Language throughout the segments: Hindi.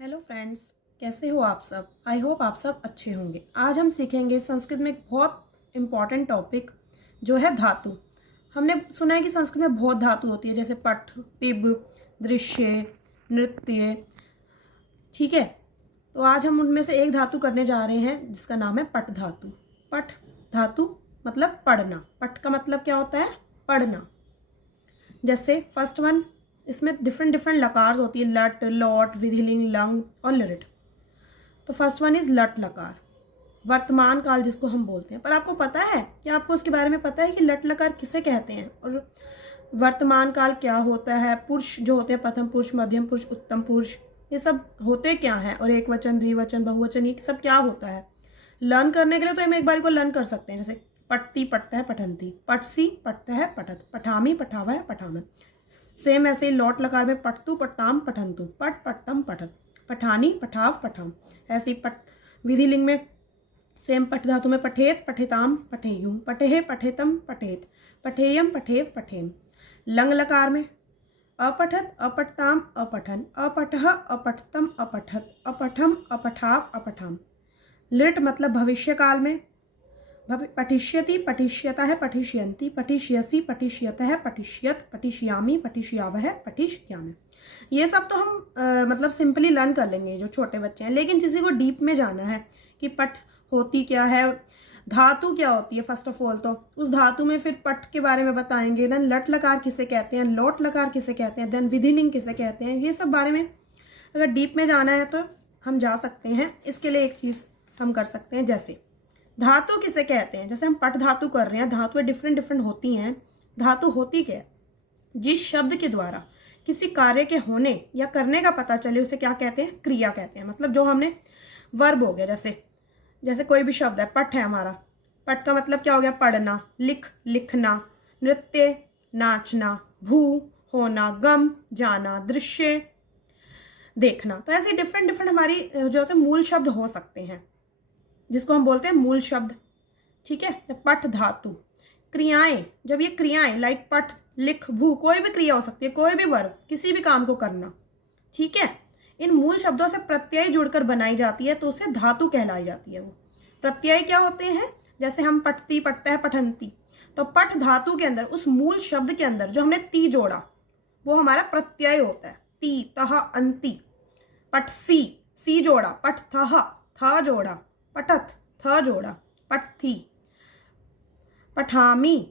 हेलो फ्रेंड्स, कैसे हो आप सब। आई होप आप सब अच्छे होंगे। आज हम सीखेंगे संस्कृत में एक बहुत इम्पॉर्टेंट टॉपिक जो है धातु। हमने सुना है कि संस्कृत में बहुत धातु होती है, जैसे पठ, पिब, दृश्य, नृत्य। ठीक है, तो आज हम उनमें से एक धातु करने जा रहे हैं जिसका नाम है पठ धातु। पठ धातु मतलब पढ़ना। पठ का मतलब क्या होता है? पढ़ना। जैसे फर्स्ट वन, इसमें डिफरेंट डिफरेंट लकार्स होती है, लट, लॉट, विधिलिंग, लंग और लिरिट। तो फर्स्ट वन इज लट लकार, वर्तमान काल जिसको हम बोलते हैं। पर आपको पता है कि आपको उसके बारे में पता है कि लट लकार किसे कहते हैं और वर्तमान काल क्या होता है? पुरुष जो होते हैं, प्रथम पुरुष, मध्यम पुरुष, उत्तम पुरुष, ये सब होते क्या हैं? और एक वचन, द्विवचन, बहुवचन, ये सब क्या होता है? लर्न करने के लिए तो हम एक बार को लर्न कर सकते हैं। जैसे पट्टी पढ़ता है पठंती, पटसी पढ़ता है पठत, पठामी पठावा है पठामत। सेम ऐसे लॉट लकार में पठतु पठताम पठंतु, पठ पठतम पठत, पठानी पठाव पठाम। ऐसे ही पठ विधिलिंग में सेम पठ धातु में पठेत पठेताम पठेयुम, पठेहे पठेतम पठेत, पठेयम पठेव पठेम। लंग लकार में अपठत अपठताम अपठन, अपठः अपठतम अपठत, अपठम अपठाव अपठाम। लिट मतलब भविष्य काल में पठिष्यति पठिष्यतः पठिष्यन्ति, पठिष्यसि पठिष्यतः पठिष्यत, पठिष्यामि पठिष्यावः पठिष्यामि। ये सब तो हम मतलब सिंपली लर्न कर लेंगे जो छोटे बच्चे हैं। लेकिन किसी को डीप में जाना है कि पठ होती क्या है, धातु क्या होती है, फर्स्ट ऑफ ऑल तो उस धातु में फिर पठ के बारे में बताएंगे। देन लट लकार किसे कहते हैं, लोट लकार किसे कहते हैं, देन विधिलिंग किसे कहते हैं। ये सब बारे में अगर डीप में जाना है तो हम जा सकते हैं। इसके लिए एक चीज़ हम कर सकते हैं, जैसे धातु किसे कहते हैं। जैसे हम पठ धातु कर रहे हैं, धातुएं डिफरेंट डिफरेंट होती हैं। धातु होती क्या है? जिस शब्द के द्वारा किसी कार्य के होने या करने का पता चले उसे क्या कहते हैं? क्रिया कहते हैं। मतलब जो हमने वर्ब हो गया, जैसे जैसे कोई भी शब्द है, पठ है हमारा, पठ का मतलब क्या हो गया? पढ़ना, लिख लिखना, नृत्य नाचना, भू होना, गम जाना, दृश्य देखना। तो ऐसे डिफरेंट डिफरेंट हमारी जो होते हैं मूल शब्द हो सकते हैं, जिसको हम बोलते हैं मूल शब्द। ठीक है, पठ धातु। क्रियाएं, जब ये क्रियाएं लाइक पठ, लिख, भू, कोई भी क्रिया हो सकती है, कोई भी वर्ब, किसी भी काम को करना। ठीक है, इन मूल शब्दों से प्रत्यय जुड़कर बनाई जाती है तो उसे धातु कहलाई जाती है। वो प्रत्यय क्या होते हैं? जैसे हम पठती पढ़ता है पठंती, तो पठ धातु के अंदर उस मूल शब्द के अंदर जो हमने ती जोड़ा वो हमारा प्रत्यय होता है। ती, तह, अंति। पठसी, सी जोड़ा, पठ थह, थ जोड़ा, पठत, थ जोड़ा, पठथी। पठामी,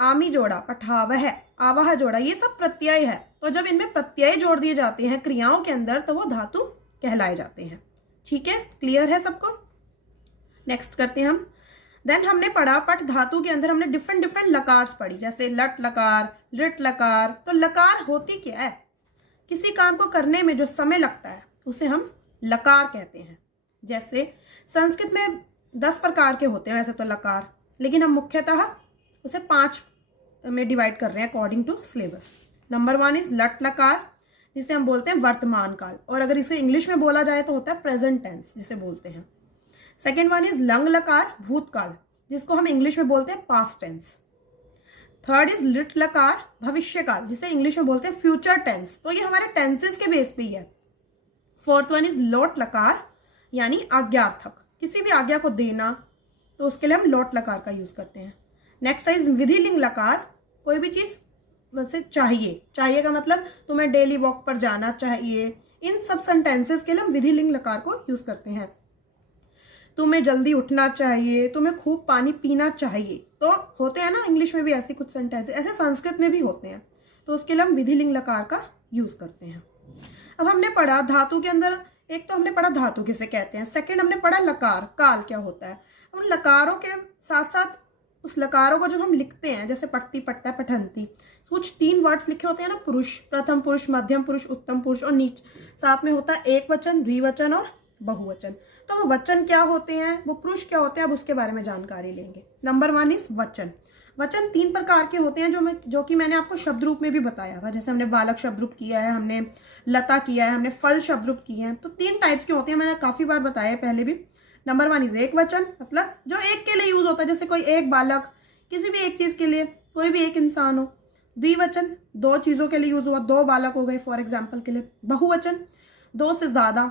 आमी जोड़ा, पठावह, आवह जोड़ा, ये सब प्रत्यय है। तो जब इनमें प्रत्यय जोड़ दिए जाते हैं क्रियाओं के अंदर तो वो धातु कहलाए जाते हैं। ठीक है, क्लियर है सबको? नेक्स्ट करते हैं हम। देन हमने पढ़ा पठ धातु के अंदर हमने डिफरेंट डिफरेंट लकार्स पढ़ी, जैसे लट लकार, लिट लकार। तो लकार होती क्या है? किसी काम को करने में जो समय लगता है उसे हम लकार कहते हैं। जैसे संस्कृत में 10 प्रकार के होते हैं वैसे तो लकार, लेकिन हम मुख्यतः उसे 5 में डिवाइड कर रहे हैं according to syllabus. Number 1 is लट लकार, जिसे हम बोलते हैं वर्तमान काल, और अगर इसे इंग्लिश में बोला जाए तो होता है प्रेजेंट टेंस जिसे बोलते हैं। सेकेंड वन इज लंग लकार, भूतकाल, जिसको हम इंग्लिश में बोलते हैं पास्ट टेंस। थर्ड इज लिट लकार, भविष्य काल, जिसे इंग्लिश में बोलते हैं फ्यूचर टेंस। तो ये हमारे टेंसेस के बेस पे ही है। फोर्थ वन इज लोट लकार, यानी आज्ञार्थक, किसी भी आज्ञा को देना, तो उसके लिए हम लोट लकार का यूज करते हैं। नेक्स्ट इज विधिलिंग लकार, कोई भी चीज जैसे चाहिए, चाहिए का मतलब तुम्हें डेली वॉक पर जाना चाहिए, इन सब सेंटेंसेस के लिए हम विधिलिंग लकार को यूज करते हैं। तुम्हें जल्दी उठना चाहिए, तुम्हें खूब पानी पीना चाहिए, तो होते हैं ना इंग्लिश में भी ऐसे कुछ सेंटेंसेस, ऐसे संस्कृत में भी होते हैं, तो उसके लिए हम विधिलिंग लकार का यूज करते हैं। अब हमने पढ़ा धातु के अंदर, एक तो हमने पढ़ा धातु किसे कहते हैं, सेकंड हमने पढ़ा लकार, काल क्या होता है। उन लकारों के साथ साथ उस लकारों को जब हम लिखते हैं, जैसे पठती पढ़ता पठंती, कुछ 3 वर्ड्स लिखे होते हैं ना, पुरुष, प्रथम पुरुष, मध्यम पुरुष, उत्तम पुरुष, और नीचे साथ में होता है एक वचन, द्विवचन और बहुवचन। तो वो वचन क्या होते हैं, वो पुरुष क्या होते हैं, अब उसके बारे में जानकारी लेंगे। नंबर 1 इज वचन। वचन 3 प्रकार के होते हैं जो कि मैंने आपको शब्द रूप में भी बताया था। जैसे हमने बालक शब्द रूप किया है, हमने लता किया है, हमने फल शब्द रूप किए हैं। तो 3 टाइप्स के होते हैं, मैंने काफी बार बताया है पहले भी। नंबर 1 इज एक वचन, मतलब जो एक के लिए यूज होता है, जैसे कोई एक बालक, किसी भी एक चीज के लिए, कोई भी एक इंसान हो। द्विवचन, 2 चीजों के लिए यूज हुआ, 2 बालक हो गए फॉर एग्जाम्पल के लिए। बहुवचन, 2 से ज़्यादा,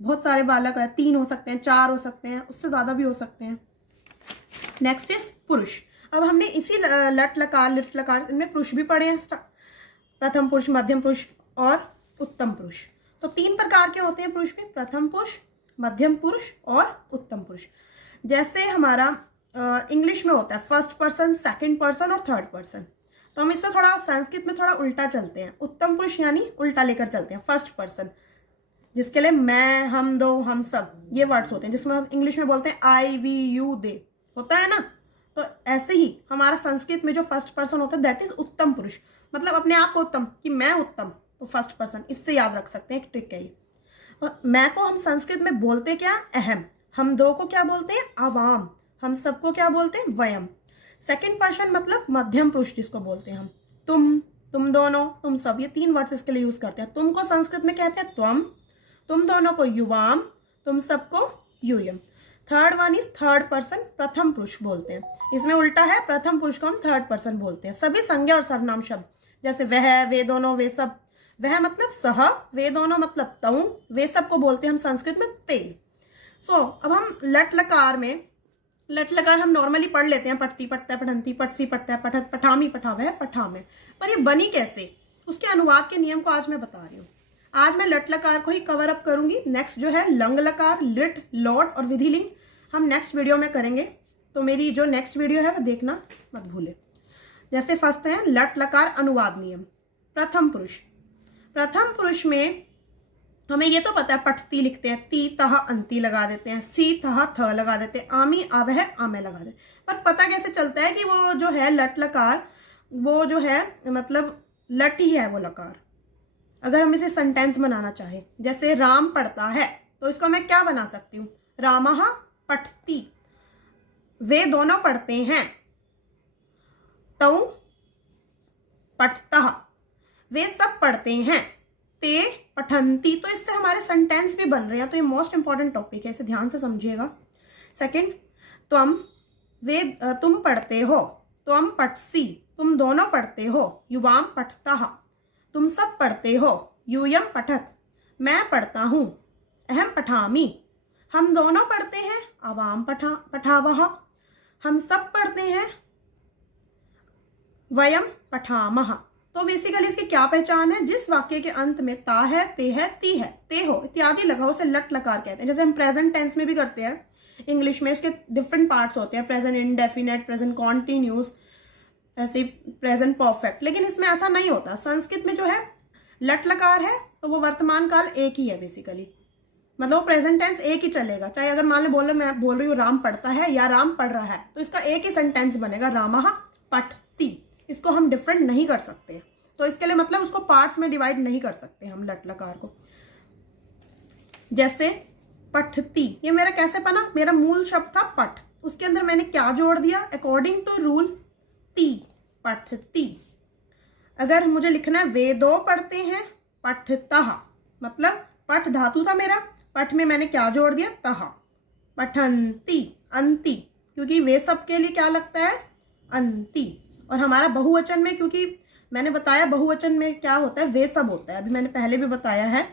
बहुत सारे बालक है, 3 हो सकते हैं, 4 हो सकते हैं, उससे ज़्यादा भी हो सकते हैं। नेक्स्ट इज पुरुष। अब हमने इसी लट लकार लिट लकार इनमें पुरुष भी पढ़े हैं, प्रथम पुरुष, मध्यम पुरुष और उत्तम पुरुष। तो 3 प्रकार के होते हैं पुरुष में, प्रथम पुरुष, मध्यम पुरुष और उत्तम पुरुष। जैसे हमारा इंग्लिश में होता है फर्स्ट पर्सन, सेकंड पर्सन और थर्ड पर्सन, तो हम इसमें थोड़ा संस्कृत में थोड़ा उल्टा चलते हैं। उत्तम पुरुष यानी उल्टा लेकर चलते हैं, फर्स्ट पर्सन, जिसके लिए मैं, हम, दो, हम सब ये वर्ड्स होते हैं, जिसमें हम इंग्लिश में बोलते हैं आई, वी, यू, दे, होता है ना। तो ऐसे ही हमारा संस्कृत में जो फर्स्ट पर्सन होता है दैट इज उत्तम पुरुष, मतलब अपने आप को उत्तम, कि मैं उत्तम, तो फर्स्ट पर्सन, इससे याद रख सकते हैं, एक ट्रिक है ये। और मैं को हम संस्कृत में बोलते क्या, अहम। हम दो को क्या बोलते हैं, आवाम। हम सबको क्या बोलते हैं, वयम। सेकंड पर्सन मतलब मध्यम पुरुष जिसको बोलते हैं हम, तुम दोनों, तुम सब, ये 3 वर्ड्स इसके लिए यूज करते हैं। तुम को संस्कृत में कहते हैं त्वम, तुम दोनों को युवाम, तुम सबको यूयम। Third one is third person, प्रथम पुरुष बोलते हैं। इसमें उल्टा है, प्रथम पुरुष को हम थर्ड पर्सन बोलते हैं। सभी संज्ञा और सर्वनाम शब्द, जैसे वह, वे दोनों, वे सब, वह मतलब सह, वे दोनों मतलब तऊ, वे सब को बोलते हैं हम संस्कृत में ते। अब हम लट लकार में, लट लकार हम नॉर्मली पढ़ लेते हैं, पठती, पठता, पठंती, पठसी, पठता, पठत, पठामी, पठावह, पठामे, पर ये बनी कैसे, उसके अनुवाद के नियम को आज मैं बता रही हूँ। आज मैं लट लकार को ही कवर अप करूंगी। नेक्स्ट जो है लंग लकार, लिट, लॉट और विधिलिंग हम नेक्स्ट वीडियो में करेंगे, तो मेरी जो नेक्स्ट वीडियो है वो देखना मत भूले। जैसे फर्स्ट है लट लकार अनुवाद नियम। प्रथम पुरुष, प्रथम पुरुष में हमें ये तो पता है, पठती लिखते हैं, ती तह अंती लगा देते हैं, सी तह थ लगा देते हैं, आमी आवह आमे लगा देते हैं। पर पता कैसे चलता है कि वो जो है लट लकार, वो जो है मतलब लट ही है वो लकार। अगर हम इसे सेंटेंस बनाना चाहे, जैसे राम पढ़ता है, तो इसको मैं क्या बना सकती हूँ, रामः पठती, वे दोनों पढ़ते हैं, तौ पठतः, वे सब पढ़ते हैं, ते पठंती। तो इससे हमारे सेंटेंस भी बन रहे हैं, तो ये मोस्ट इंपॉर्टेंट टॉपिक है, इसे ध्यान से समझिएगा। सेकंड, तुम पढ़ते हो, त्वम पठसी, तुम दोनों पढ़ते हो, युवाम पठतः, तुम सब पढ़ते हो, यूयम पठत, मैं पढ़ता हूं, अहम पठामी, हम दोनों पढ़ते हैं, आवाम पठावह, हम सब पढ़ते हैं, वयम पठामह। तो बेसिकली इसकी क्या पहचान है, जिस वाक्य के अंत में ता है, ते है, ती है, ते हो इत्यादि लगा, उसे लट लकार कहते हैं। जैसे हम प्रेजेंट टेंस में भी करते हैं, इंग्लिश में उसके डिफरेंट पार्ट्स होते हैं, प्रेजेंट इंडेफिनेट, प्रेजेंट कॉन्टिन्यूस, ऐसे प्रेजेंट परफेक्ट। लेकिन इसमें ऐसा नहीं होता। संस्कृत में जो है लट लकार है तो वो वर्तमान काल एक ही है बेसिकली, मतलब वो प्रेजेंट टेंस एक ही चलेगा। चाहे अगर मान लो मैं बोल रही हूँ राम पढ़ता है या राम पढ़ रहा है, तो इसका एक ही सेंटेंस बनेगा, रामः पठती। इसको हम डिफरेंट नहीं कर सकते, तो इसके लिए मतलब उसको पार्ट्स में डिवाइड नहीं कर सकते हम लट लकार को। जैसे पठती, ये मेरा कैसे बना, मेरा मूल शब्द था पठ, उसके अंदर मैंने क्या जोड़ दिया, अकॉर्डिंग टू रूल ती, पठती। अगर मुझे लिखना है वे दो पढ़ते हैं, पठतः, मतलब पठ धातु था मेरा, पठ में मैंने क्या जोड़ दिया, तह, पठंती, अंति, क्योंकि वे सब के लिए क्या लगता है, अंति। और हमारा बहुवचन में, क्योंकि मैंने बताया बहुवचन में क्या होता है, वे सब होता है, अभी मैंने पहले भी बताया है।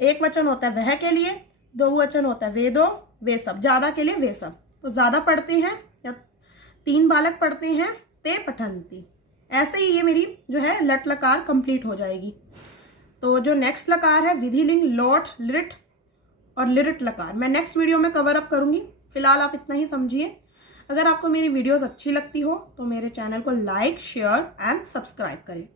एक वचन होता है वह के लिए, दो वचन होता है वे दो, वे सब, ज्यादा के लिए वे सब। तो ज्यादा पढ़ते हैं या 3 बालक पढ़ते हैं, ते पठंती। ऐसे ही ये मेरी जो है लट लकार कंप्लीट हो जाएगी। तो जो नेक्स्ट लकार है विधिलिंग, लॉट, लिट और लिरिट लकार, मैं नेक्स्ट वीडियो में कवर अप करूंगी। फिलहाल आप इतना ही समझिए। अगर आपको मेरी वीडियोस अच्छी लगती हो तो मेरे चैनल को लाइक, शेयर एंड सब्सक्राइब करें।